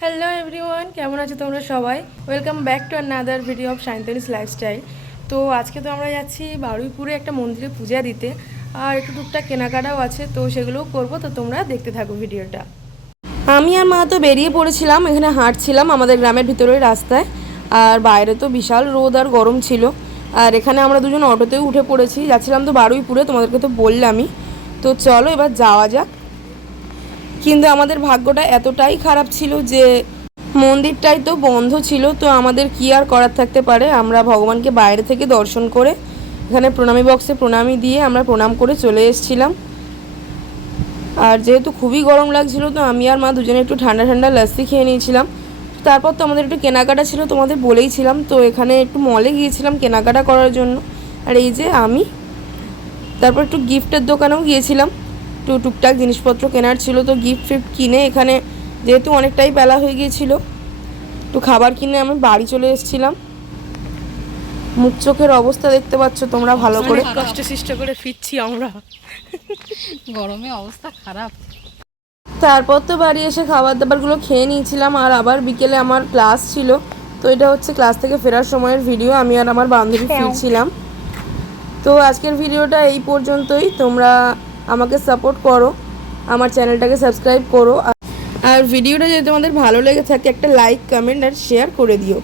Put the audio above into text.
Hello everyone, কেমন আছো তোমরা সবাই? Welcome back to another video of Sayantani's lifestyle. তো আজকে তো আমরা যাচ্ছি বারুইপুরে একটা মন্দিরে পূজা দিতে, আর একটু টুকটাক কেনাকাটাও আছে, তো সেগুলোও করবো। তো তোমরা দেখতে থাকো ভিডিওটা। আমি আর মা তো বেরিয়ে পড়েছিলাম, এখানে হাঁটছিলাম আমাদের গ্রামের ভিতরের রাস্তায়। আর বাইরে তো বিশাল রোদ আর গরম ছিল। আর এখানে আমরা দুজন অটোতেও উঠে পড়েছি, যাচ্ছিলাম তো বারুইপুরে, তোমাদেরকে তো বললামই। তো চলো এবার যাওয়া যাক। কিন্তু আমাদের ভাগ্যটা এতটাই খারাপ ছিল যে মন্দিরটাই তো বন্ধ ছিল। তো আমাদের কি আর করার থাকতে পারে, আমরা ভগবানকে বাইরে থেকে দর্শন করে এখানে প্রণামী বক্সে প্রণামী দিয়ে আমরা প্রণাম করে চলে এসেছিলাম। আর যেহেতু খুবই গরম লাগছিল, তো আমি আর মা দুজনে একটু ঠান্ডা ঠান্ডা লস্যি খেয়ে নিয়েছিলাম। তারপর তো আমাদের একটু কেনাকাটা ছিল, তোমাদের বলেইছিলাম, তো এখানে একটু মলে গিয়েছিলাম কেনাকাটা করার জন্য। আর এই যে আমি, তারপর একটু গিফটের দোকানেও গিয়েছিলাম, একটু টুকটাক জিনিসপত্র কেনার ছিল। তো গিফট ফিফট কিনে এখানে যেহেতু অনেকটাই বেলা হয়ে গিয়েছিল, একটু খাবার কিনে আমি বাড়ি চলে এসেছিলাম। মুখ চোখের অবস্থা দেখতে পাচ্ছ তোমরা ভালো করে, কষ্ট সৃষ্ট করে ফিরছি আমরা, গরমে অবস্থা খারাপ। তারপর তো বাড়ি এসে খাবার দাবারগুলো খেয়ে নিয়েছিলাম। আর আবার বিকেলে আমার ক্লাস ছিল, তো এটা হচ্ছে ক্লাস থেকে ফেরার সময়ের ভিডিও। আমি আর আমার বান্ধবী ফিরছিলাম। তো আজকের ভিডিওটা এই পর্যন্তই। তোমরা আমাকে সাপোর্ট করো, আমার চ্যানেলটাকে সাবস্ক্রাইব করো, আর ভিডিওটা যদি তোমাদের ভালো লেগে থাকে একটা লাইক, কমেন্ট আর শেয়ার করে দিও।